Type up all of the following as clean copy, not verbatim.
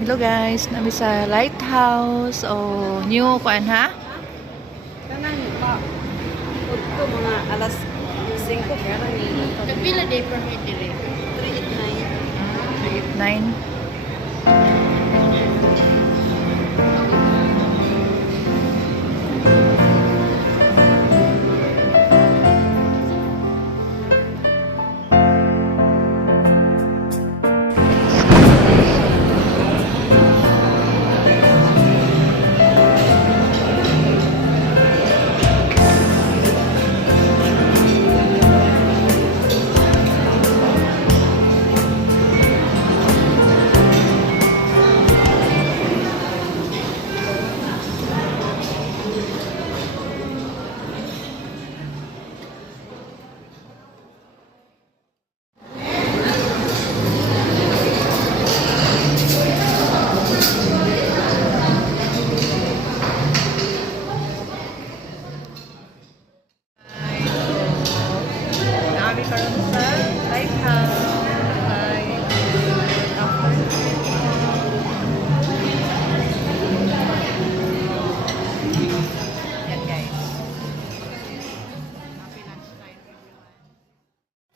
Hello guys, nami sa lighthouse o new kuan ha? Kanang pa udto mga alas 5 kaya ni kapila day per head dire 389 389. Nami karon sa lighthouse. Hi. Good afternoon. Yan guys. Happy lunchtime everyone.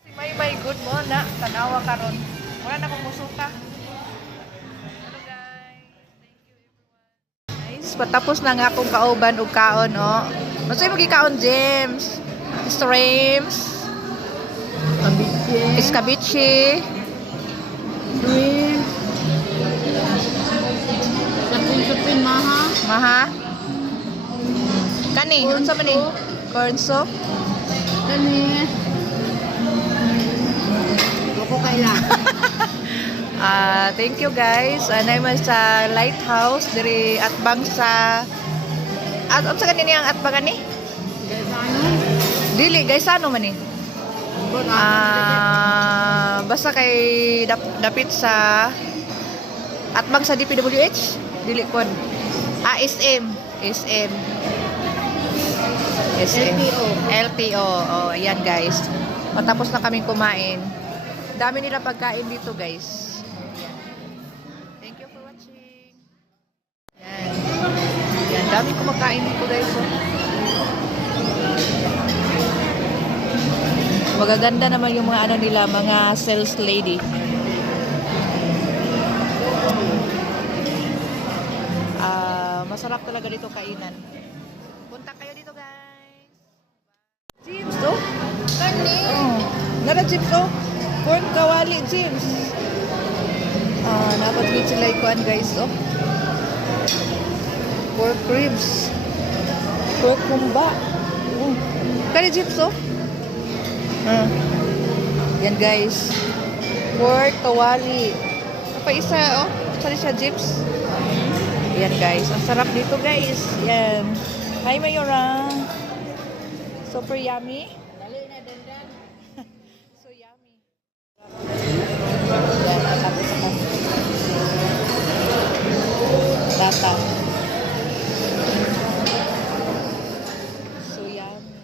Si May good mo na tanawa karon. Wala na kong musuka. Hello guys. Thank you everyone. Guys, patapos na nga akong kauban og kaon oh. Masay mo gikaon James. Streams. Escabeche. Shrimp sapin maha Maha. Kani, unsa man ni? Corn soup. kani ko kaila Thank you guys. Anay man sa lighthouse diri atbang sa unsa kanini ang atbang ni? Dili guys ano man ni? Basta kay dapit sa atbang sa DPWH dili kon SM LTO. Oh ayan guys, matapos na kaming kumain. Dami nila pagkain dito guys. Ayan. Thank you for watching. Yan dami kumakain dito guys oh. Magaganda naman yung mga ano nila, mga sales lady. Masarap talaga dito kainan. Punta kayo dito guys. James oh. Kani. Oh. Nara James oh. Corn kawali James. Napaglit sila ikuan guys oh. Pork ribs. Pork kumba. Oh. Kani James oh. Yan guys. Pork kawali. Pa isa oh. Sali siya chips. Yan guys. Ang sarap dito guys. Yan. Hi Mayora. Super yummy. dali na dandan So yummy. Yan. Tapos ako. Data. So yummy.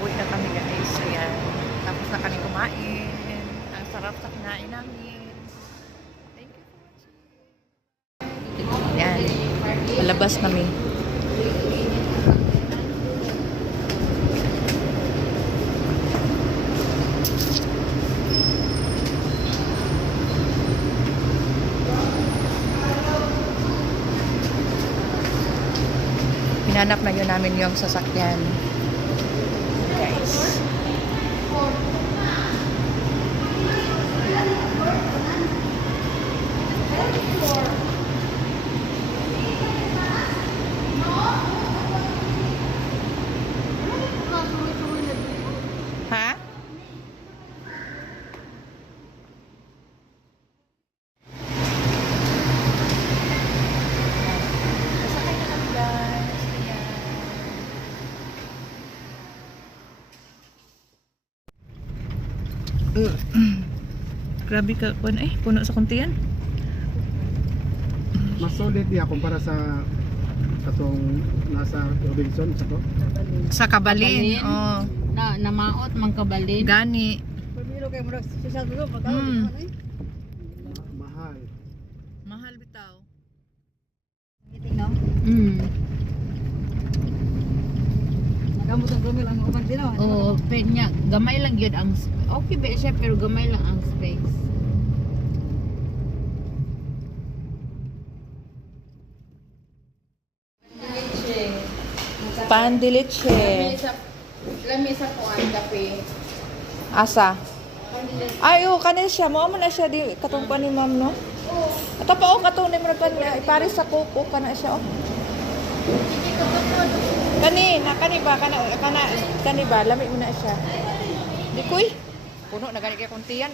Uwi na kami guys. Ayan. Tapos na kami kumain. Ang sarap sa kinain namin. Thank you for watching. Ayan. Malabas kami. Hinanap na yun namin yung sasakyan. Guys. Ha? Sasakay na kami guys. Ayan. Grabe ka kun puno sa kuntian. Mas solid niya kumpara sa katong nasa Robinson sa to. Sa Kabalin. Oh. na namaot man kabalin. Gani. Pamilo kay mura social group pagka Mm. Mahal. Mahal bitaw. Meeting no? Nagamot ang grumil ang uban din no. Oo, penya. Gamay lang yun ang... Okay ba siya, pero gamay lang ang space. Pan de leche. Lami sa kuan kape. Asa? Ay, oh, kanil siya. Mo na siya di katong pa ni ma'am, no? Ato pa, oh, katong ni Marapan niya. Ipari sa kuko, kana siya, oh. Kani ba? Lami mo na siya. Di koy. Puno, nagani kay kuntiyan.